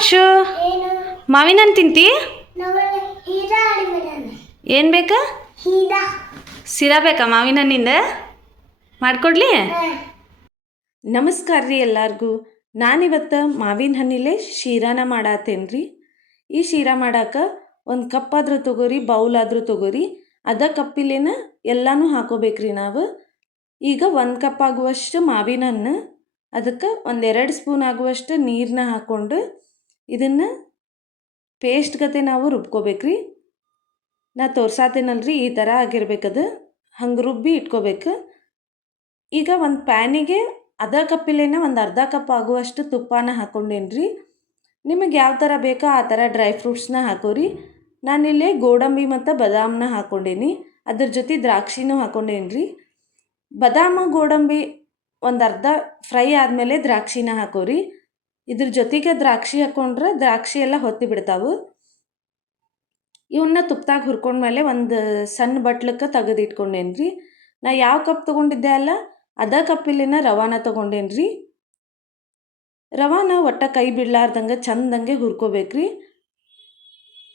ಆಶು ಮಾವಿನ ಹಣ್ಣು ತಿಂತಿ ಏನು ಬೇಕಾ ಸಿರಾ ಬೇಕಾ ಮಾವಿನ ಹಣ್ಣಿಂದ ಮಾಡ್ಕೊಡ್ಲಿ ನಮಸ್ಕಾರ ರೀ ಎಲ್ಲರಿಗೂ ನಾನಿವತ್ತು ಮಾವಿನ ಹಣ್ಣಿಲೆ ಶೀರಾನ ಮಾಡತ್ತೇನೆ ರೀ ಈ ಶೀರಾ ಮಾಡಕ್ಕೆ ಒಂದು ಕಪ್ ಆದರೂ ತೊಗೋರಿ ಬೌಲ್ ಆದರೂ ತೊಗೋರಿ ಅದ ಕಪ್ಪಿಲೇನ ಎಲ್ಲನೂ ಹಾಕೋಬೇಕ್ರಿ ನಾವು ಈಗ 1 ಕಪ್ ಆಗುವಷ್ಟು ಮಾವಿನ ಹಣ್ಣು ಅದಕ್ಕೆ 1-2 ಸ್ಪೂನ್ ಆಗುವಷ್ಟು ನೀರನ್ನ ಹಾಕ್ಕೊಂಡು ಇದನ್ನು ಪೇಸ್ಟ್ ಗತೆ ನಾವು ರುಬ್ಕೋಬೇಕ್ರಿ ನಾ ತೋರ್ಸಾತೇನಲ್ರಿ ಈ ಥರ ಆಗಿರ್ಬೇಕದು ಹಂಗೆ ರುಬ್ಬಿ ಇಟ್ಕೋಬೇಕು ಈಗ ಒಂದು ಪ್ಯಾನಿಗೆ ಅದ ಕಪ್ಪಿಲೇನ ಒಂದು ಅರ್ಧ ಕಪ್ ಆಗುವಷ್ಟು ತುಪ್ಪನ ಹಾಕ್ಕೊಂಡೇನ್ರಿ ನಿಮಗೆ ಯಾವ ಥರ ಬೇಕೋ ಆ ಥರ ಡ್ರೈ ಫ್ರೂಟ್ಸ್ನ ಹಾಕೋರಿ ನಾನಿಲ್ಲಿ ಗೋಡಂಬಿ ಮತ್ತು ಬಾದಾಮನ್ನ ಹಾಕ್ಕೊಂಡೇನಿ ಅದ್ರ ಜೊತೆ ದ್ರಾಕ್ಷಿನೂ ಹಾಕ್ಕೊಂಡೇನ್ರಿ ಬಾದಾಮ ಗೋಡಂಬಿ ಒಂದು ಅರ್ಧ ಫ್ರೈ ಆದಮೇಲೆ ದ್ರಾಕ್ಷಿನ ಹಾಕೋರಿ ಇದ್ರ ಜೊತೆಗೆ ದ್ರಾಕ್ಷಿ ಹಾಕ್ಕೊಂಡ್ರೆ ದ್ರಾಕ್ಷಿ ಎಲ್ಲ ಹೊತ್ತಿ ಬಿಡ್ತಾವೆ ಇವನ್ನ ತುಪ್ಪದಾಗ ಹುರ್ಕೊಂಡ್ಮೇಲೆ ಒಂದು ಸಣ್ಣ ಬಟ್ಲಕ್ಕೆ ತೆಗೆದಿಟ್ಕೊಂಡೇನ್ರಿ ನಾ ಯಾವ ಕಪ್ ತೊಗೊಂಡಿದ್ದೆ ಅಲ್ಲ ಅದ ಕಪ್ಪಿಲಿನ ರವಾನ ತೊಗೊಂಡೇನ್ರಿ ರವಾನ ಒಟ್ಟ ಕೈ ಬಿಡ್ಲಾರ್ದಂಗೆ ಚಂದಂಗೆ ಹುರ್ಕೋಬೇಕ್ರಿ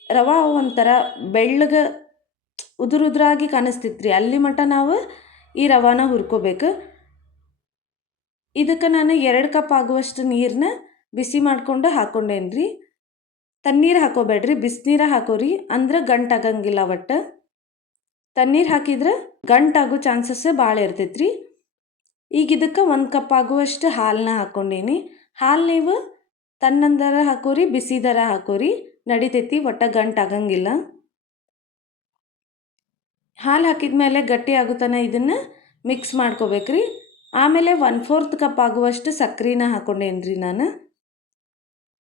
ರವಾ ಒಂಥರ ಬೆಳ್ಳಗೆ ಉದುರಾಗಿ ಕಾಣಿಸ್ತಿತ್ರಿ ಅಲ್ಲಿ ಮಟ್ಟ ನಾವು ಈ ರವಾನ ಹುರ್ಕೋಬೇಕು ಇದಕ್ಕೆ ನಾನು 2 ಕಪ್ ಆಗುವಷ್ಟು ನೀರನ್ನ ಬಿಸಿ ಮಾಡಿಕೊಂಡು ಹಾಕ್ಕೊಂಡೇನ್ರಿ ತಣ್ಣೀರು ಹಾಕೋಬೇಡ್ರಿ ಬಿಸಿನೀರು ಹಾಕೋರಿ ಅಂದ್ರೆ ಗಂಟಾಗಂಗಿಲ್ಲ ಒಟ್ಟು ತಣ್ಣೀರು ಹಾಕಿದ್ರೆ ಗಂಟಾಗೋ ಚಾನ್ಸಸ್ ಭಾಳ ಇರ್ತೈತ್ರಿ ಈಗ ಇದಕ್ಕೆ 1 ಕಪ್ ಆಗುವಷ್ಟು ಹಾಲನ್ನ ಹಾಕ್ಕೊಂಡೀನಿ ಹಾಲು ನೀವು ತಣ್ಣಂದರ ಹಾಕೋರಿ ಬಿಸಿದರ ಹಾಕೋರಿ ನಡಿತೈತಿ ಒಟ್ಟು ಗಂಟಾಗಂಗಿಲ್ಲ ಹಾಲು ಹಾಕಿದ ಮೇಲೆ ಗಟ್ಟಿ ಆಗುತ್ತಾನೆ ಇದನ್ನು ಮಿಕ್ಸ್ ಮಾಡ್ಕೋಬೇಕ್ರಿ ಆಮೇಲೆ 1/4 ಕಪ್ ಆಗುವಷ್ಟು ಸಕ್ಕರೆನ ಹಾಕ್ಕೊಂಡೇನ್ರಿ ನಾನು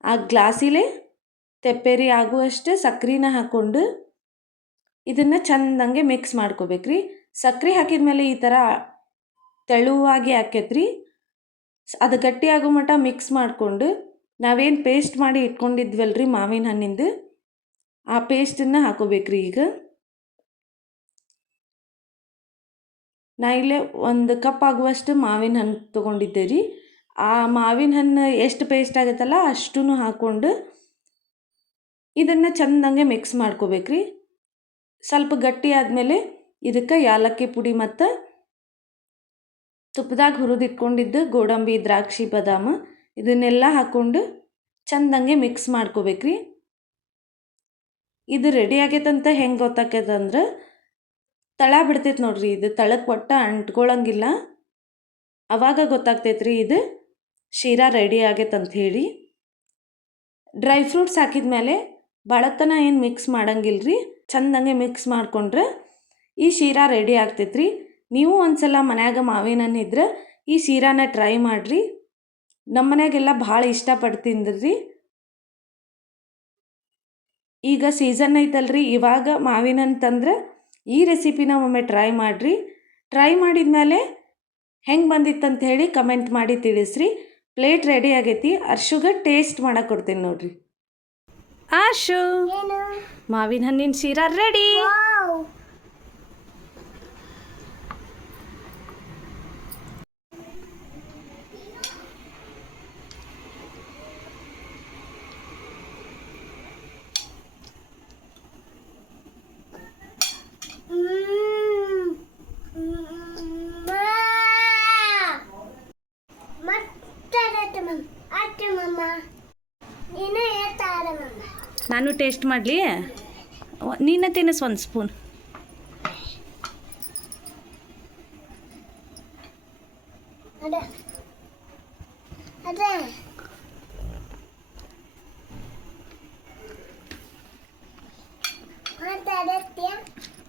ಆ ಗ್ಲಾಸಿಲೆ ತೆಪ್ಪೇರಿ ಆಗುವಷ್ಟು ಸಕ್ಕರೆನ ಹಾಕ್ಕೊಂಡು ಇದನ್ನು ಚೆಂದಂಗೆ ಮಿಕ್ಸ್ ಮಾಡ್ಕೋಬೇಕ್ರಿ ಸಕ್ಕರೆ ಹಾಕಿದ ಮೇಲೆ ಈ ಥರ ತೆಳುವಾಗಿ ಹಾಕೈತ್ರಿ ಅದು ಗಟ್ಟಿ ಆಗೋ ಮಟ್ಟ ಮಿಕ್ಸ್ ಮಾಡಿಕೊಂಡು ನಾವೇನು ಪೇಸ್ಟ್ ಮಾಡಿ ಇಟ್ಕೊಂಡಿದ್ವಲ್ರಿ ಮಾವಿನ ಹಣ್ಣಿಂದು ಆ ಪೇಸ್ಟನ್ನು ಹಾಕೋಬೇಕ್ರಿ ಈಗ ನಾ ಇಲ್ಲೇ 1 ಕಪ್ ಆಗುವಷ್ಟು ಮಾವಿನ ಹಣ್ಣು ತೊಗೊಂಡಿದ್ದೆ ರೀ ಆ ಮಾವಿನ ಹಣ್ಣು ಎಷ್ಟು ಪೇಸ್ಟ್ ಆಗುತ್ತಲ್ಲ ಅಷ್ಟೂ ಹಾಕ್ಕೊಂಡು ಇದನ್ನು ಚೆಂದಂಗೆ ಮಿಕ್ಸ್ ಮಾಡ್ಕೋಬೇಕ್ರಿ ಸ್ವಲ್ಪ ಗಟ್ಟಿ ಆದಮೇಲೆ ಇದಕ್ಕೆ ಯಾಲಕ್ಕಿ ಪುಡಿ ಮತ್ತು ತುಪ್ಪದಾಗ ಹುರಿದಿಟ್ಕೊಂಡಿದ್ದು ಗೋಡಂಬಿ ದ್ರಾಕ್ಷಿ ಬಾದಾಮ ಇದನ್ನೆಲ್ಲ ಹಾಕ್ಕೊಂಡು ಚೆಂದಂಗೆ ಮಿಕ್ಸ್ ಮಾಡ್ಕೋಬೇಕ್ರಿ ಇದು ರೆಡಿ ಆಗೈತಂತ ಹೆಂಗೆ ಗೊತ್ತಾಕೈತಂದ್ರೆ ತಳ ಬಿಡ್ತೈತೆ ನೋಡ್ರಿ ಇದು ತಳಕ್ಕೆ ಒಟ್ಟ ಅಂಟ್ಕೊಳ್ಳಂಗಿಲ್ಲ ಅವಾಗ ಗೊತ್ತಾಗ್ತೈತ್ರಿ ಇದು ಶೀರಾ ರೆಡಿ ಆಗೈತಂತ ಹೇಳಿ ಡ್ರೈ ಫ್ರೂಟ್ಸ್ ಹಾಕಿದ ಮೇಲೆ ಭಾಳತನ ಏನು ಮಿಕ್ಸ್ ಮಾಡಂಗಿಲ್ರಿ ಚೆಂದಂಗೆ ಮಿಕ್ಸ್ ಮಾಡಿಕೊಂಡ್ರೆ ಈ ಶೀರಾ ರೆಡಿ ಆಗ್ತೈತ್ರಿ ನೀವು ಒಂದ್ಸಲ ಮನ್ಯಾಗ ಮಾವಿನ ಹಣ್ಣು ಇದ್ರೆ ಈ ಶೀರಾನ ಟ್ರೈ ಮಾಡಿರಿ ನಮ್ಮ ಮನ್ಯಾಗೆಲ್ಲ ಭಾಳ ಇಷ್ಟಪಡ್ತಿಂದ್ರಿ ಈಗ ಸೀಸನ್ ಐತಲ್ರಿ ಇವಾಗ ಮಾವಿನ ಹಣ್ಣು ತಂದ್ರೆ ಈ ರೆಸಿಪಿನ ಒಮ್ಮೆ ಟ್ರೈ ಮಾಡಿರಿ ಟ್ರೈ ಮಾಡಿದ ಮೇಲೆ ಹೆಂಗೆ ಬಂದಿತ್ತಂತ ಹೇಳಿ ಕಮೆಂಟ್ ಮಾಡಿ ತಿಳಿಸ್ರಿ ಪ್ಲೇಟ್ ರೆಡಿ ಆಗೈತಿ ಅರ್ಶುಗೆ ಟೇಸ್ಟ್ ಮಾಡಕ್ಕೆ ಕೊಡ್ತೀನಿ ನೋಡ್ರಿ ಆಶು ಮಾವಿನ ಹಣ್ಣಿನ ಶೀರಾ ರೆಡಿ ನಾನು ಟೇಸ್ಟ್ ಮಾಡಲಿ ನೀನು ತಿನ್ನಿಸ್ 1 ಸ್ಪೂನ್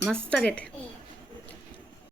ಮಸ್ತ್ ಆಗೈತೆ